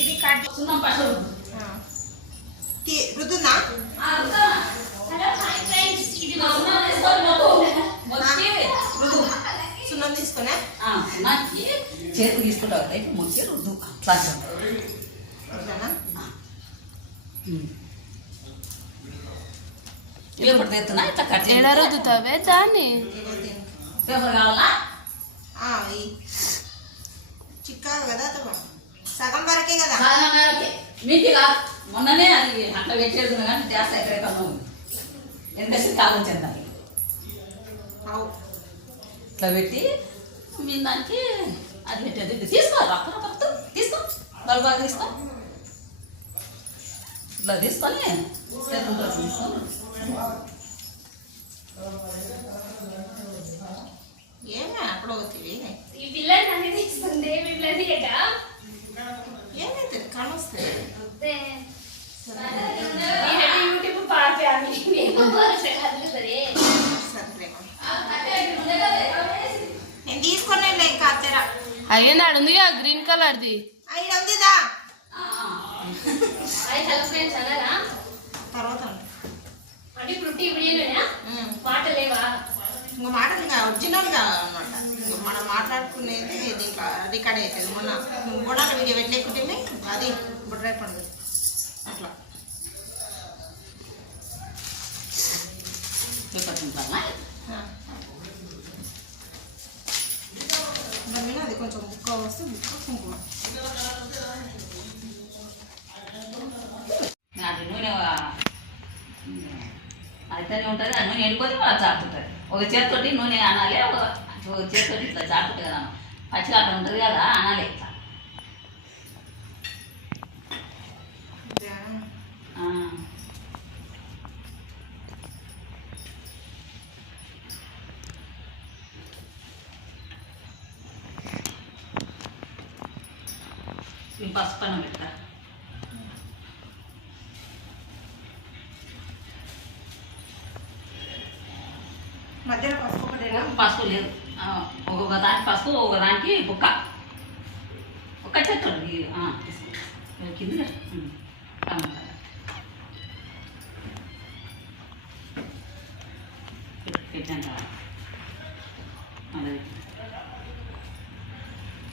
ఇది కట్ రుతున్నా తీసుకునే? చేతి తీసుకుంటావు? అయితే ముందు రుద్దు క్లాస్ ఇట్లా కట్ చేయడం రుద్దుతావే దాన్ని? కావాలా? చిక్కగా కదా అత్తమ్మ? సగం వరకే కదా చాలా మేరకే మీకు కాదు మొన్ననే అది అట్లా పెట్టేది కానీ ధ్యాస ఎక్కడెక్కడ ఉంది ఎందుకంటే ఆలోచన దానికి అవు ఇట్లా పెట్టి మీ దానికి అది పెట్టేది ఇది తీసుకో రొక్క రొక్క తీసుకో బాగా బాగా తీసుకో ఇట్లా తీసుకొని చేతులతో తీసుకొని ఏమే అప్పుడు అవుతుంది ఈ పిల్లలు అన్ని తీస్తుంది మీ పిల్లలు ఏటా యూట్యూబ్ పాపి మేము సరే. నేను తీసుకునే అత్తరా అయ్యింది ఉందిగా గ్రీన్ కలర్ది. అయ్యి ఉందిదా అది హలో ఫ్రెండ్స్ తర్వాత. అంటే ఇప్పుడు టీ వీడియోనేనా ఉమ్. మాట లేవా ఇంకా మాటలు ఇంకా ఒరిజినల్గా అనమాట ఇంకా మనం మాట్లాడుకునేది దీంట్లో రికార్డ్ అవుతుంది మొన్న బోనాల వీడియో పెట్టలేకుంటే అది బుడ్రాయి పండుగ అట్లా. దాని మీద అది కొంచెం బుక్క వస్తే బుక్క కుంకుమ. అది నూనె అయితేనే ఉంటుంది ఆ నూనె ఎండిపోతే అలా చాటుతుంది ఒక చేతితోటి నూనె అనాలి ఒక చేతితోటి ఇట్లా చాటుతుంది కదా పచ్చిగా అక్కడ ఉంటుంది కదా అనాలి ఇట్లా ధ్యానం. ఆ. ఈ పసుపు అన్నం పెడతా మధ్యలో పసుపు ఒకటేనా పసుపు లేదు ఆ, ఒక్కొక్క దానికి పసుపు ఒక్కొక్క దానికి బుక్క ఒక్క చెత్తడు కింద.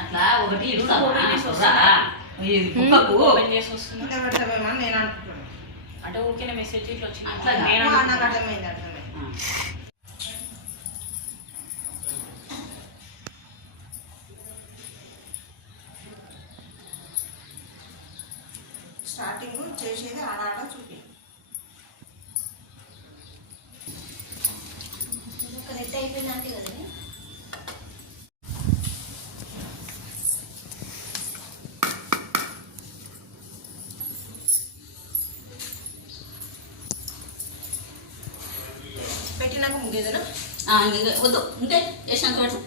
అట్లా ఒకటి అనుకుంటున్నాను. అంటే ఊరికే మెసేజ్ ఇట్లా వచ్చింది? అట్లా నాకు. అర్థమైంది అర్థమైంది. స్టార్టింగ్ చేసేది చూపి. కరెక్ట్ అయిపోయిందంటే కదా పెట్టినాక ముగ్గేదనా? వద్దు ఇంకే వేసాక పెట్టు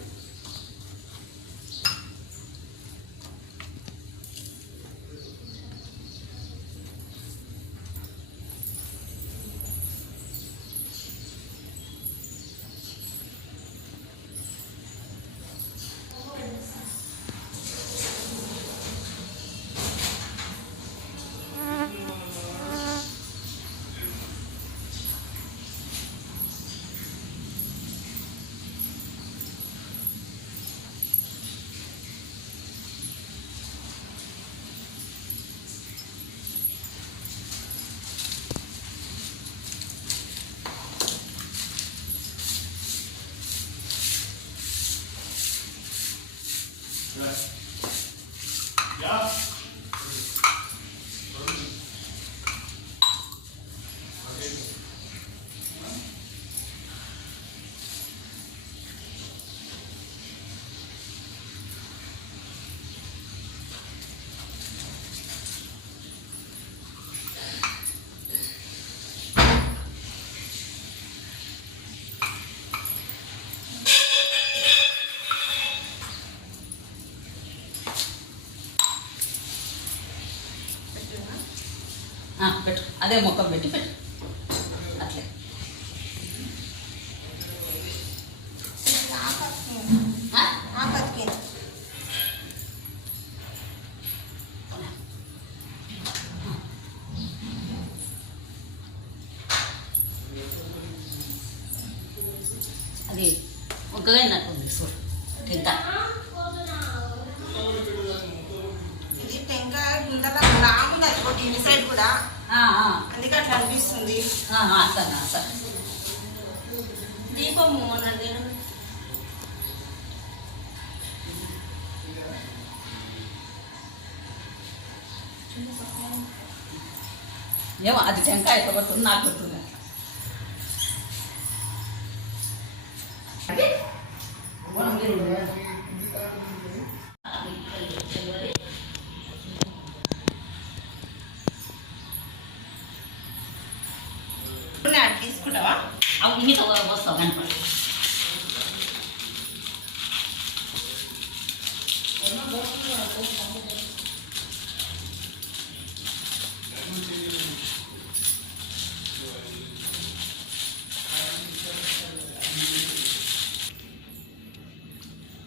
అదే ముఖం పెట్టి పెట్టు. అట్లే. అది ఒక్కగా నాకు చూడు. కింద ఇది టెంకాయ కింద రాములు అది ఇన్ సైడ్ కూడా. అందుకే అట్లా అనిపిస్తుంది దీపము అనండి ఏమో అది టెంకాయ ఎట్లా పడుతుంది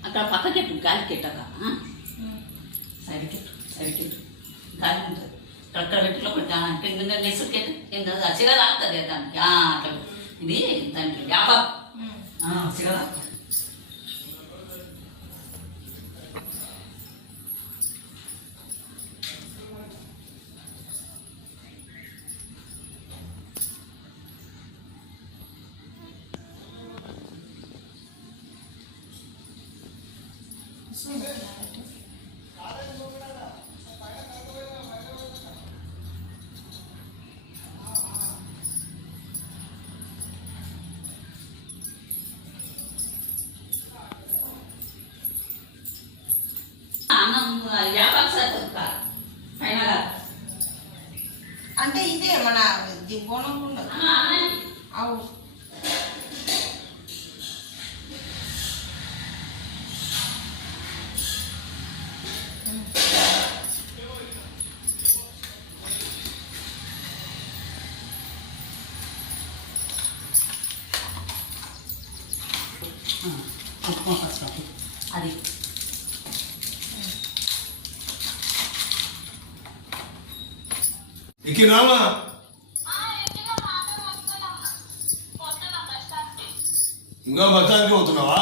అక్కడ పక్కకెట్టు గాలి కెట్టక సైడ్ కెట్టు సైడ్ కెట్టు గాలి ఉంటుంది. అక్కడ పెట్టిలో పెట్టాను ఇంకా నెసు కెట్టు ఇంకా సిగ తాగుతుంది దానికి. అట్లా ఇది దానికి వ్యాపారం. సిగ తాగుతుంది అంటే ఇదే మన బోనం ఉండదు. అవు అది ఎక్కినామా ఇంకా బస్టాండ్కి పోతున్నావా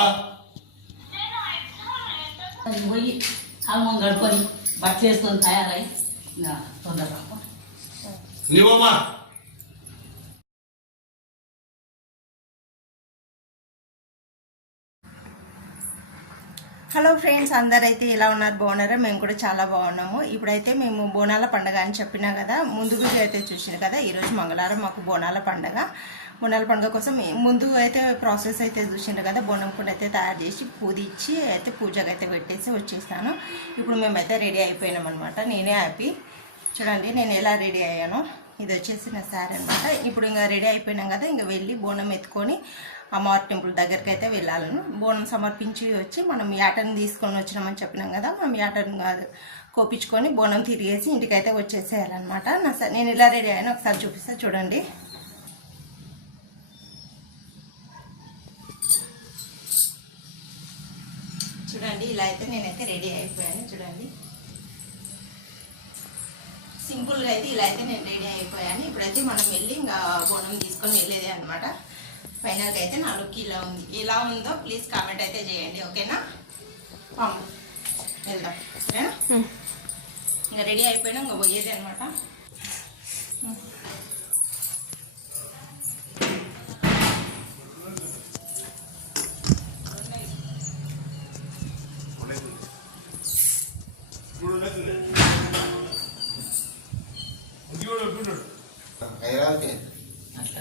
అది పోయి హనుమాన్ గడుకొని బట్టలు వేసుకొని తయారై ఇంకా తొందరగా నీవమ్మా హలో ఫ్రెండ్స్ అందరైతే ఎలా ఉన్నారు? బాగున్నారా? మేము కూడా చాలా బాగున్నాము. ఇప్పుడైతే మేము బోనాల పండగ అని చెప్పినా కదా ముందు వీడియో అయితే చూసిన కదా ఈరోజు మంగళవారం మాకు బోనాల పండగ. బోనాల పండుగ కోసం ముందు అయితే ప్రాసెస్ అయితే చూసిండ్రు కదా బోనం కూడా అయితే తయారు చేసి పూదిచ్చి అయితే పూజకు అయితే పెట్టేసి వచ్చేస్తాను ఇప్పుడు మేమైతే రెడీ అయిపోయినాం అనమాట నేనే హ్యాపీ. చూడండి నేను ఎలా రెడీ అయ్యాను. ఇది వచ్చేసి నా శారీ అనమాట ఇప్పుడు ఇంకా రెడీ అయిపోయినాం కదా ఇంకా వెళ్ళి బోనం ఎత్తుకొని అమ్మవారి టెంపుల్ దగ్గరికి అయితే వెళ్ళాలను. బోనం సమర్పించి వచ్చి మనం యాటను తీసుకొని వచ్చినామని చెప్పినాం కదా మనం యాటను కాదు కోపించుకొని బోనం తిరిగేసి ఇంటికైతే వచ్చేసేయాలన్నమాట. నా సరే నేను ఇలా రెడీ అయినా ఒకసారి చూపిస్తా చూడండి. చూడండి ఇలా అయితే నేనైతే రెడీ అయిపోయాను చూడండి. సింపుల్గా అయితే ఇలా అయితే నేను రెడీ అయిపోయాను. ఇప్పుడైతే మనం వెళ్ళి ఇంకా బోనం తీసుకొని వెళ్ళేదే అనమాట ఫైనల్గా అయితే నా లుక్ ఇలా ఉంది. ఎలా ఉందో ప్లీజ్ కామెంట్ అయితే చేయండి ఓకేనా? పంపు వెళ్దాం. సరేనా ఇంకా రెడీ అయిపోయినా ఇంకా పోయేది అనమాట అట్లా.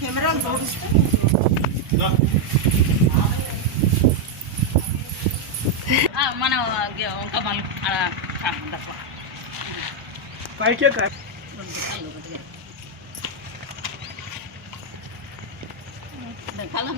కెమెరా చూపిస్తే మనం ఇంకా మళ్ళీ పైకే కళ్ళ